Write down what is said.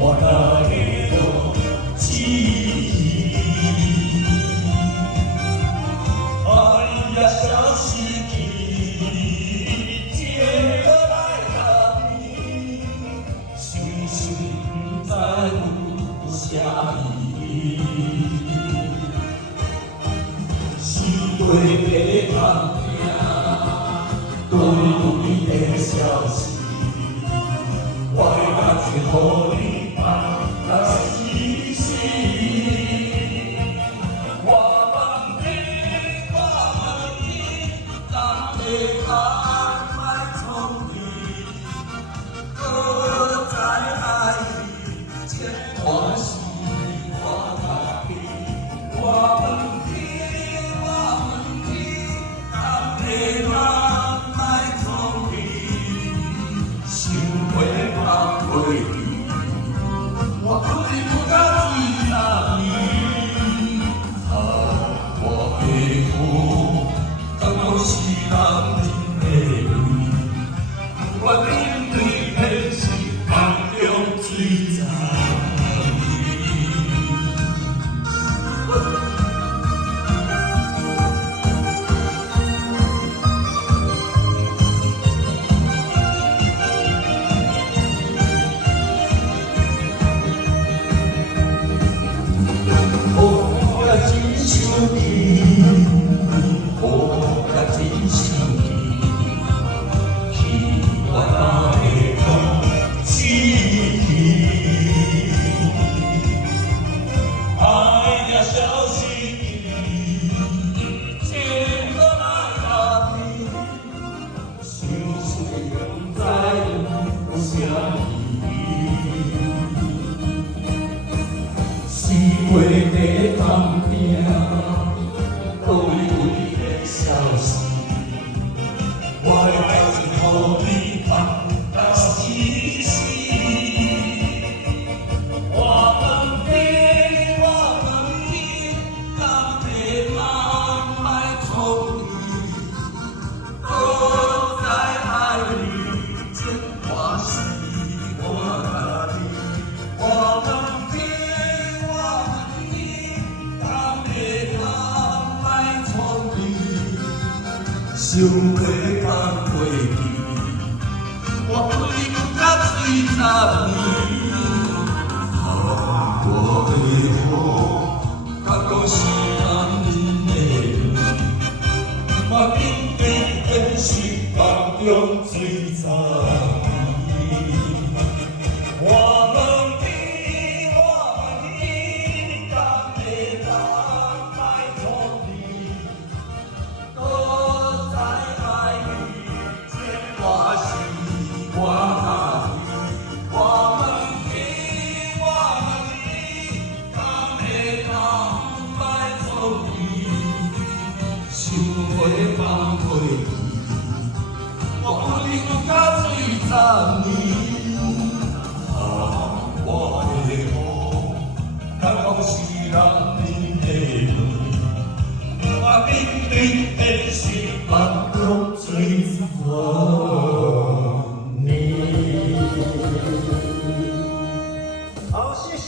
我哪会无志气？爱也消失去，这个来甲你，想想不知有啥意义。是对的空听，对你的消息，我会感情予你放甲死死。我问你，我问你，敢会空莫创意？搁再爱你，这段是我家己。我问你，我问你，敢会空莫创意？想袂放袂记，我不离不敢追查你。我的好，敢讲是人忍的泪，我面对现实，梦中追查你。我也真想你，我也真想你，去我哪会讲志气？爱也消失去，这个来甲你，想想不知有啥意义。是袂地空听，对你的消息，我会感情予你放甲死死。我问你，我问你，敢会人莫创意？搁再爱你，这我是我家己。我问你，我问你，敢会人莫创意？想袂放袂记，我不离不敢追查你。我的好，敢讲是人忍的泪，我面对现实，梦中追查你。我问你，我问你，敢会人莫创意？搁再爱你，这我是我家己。我问你，我问你，敢会人莫创意？想袂放袂记，我不离不敢追查你。我的好，敢讲是人忍的泪，我面对现实，梦中追查。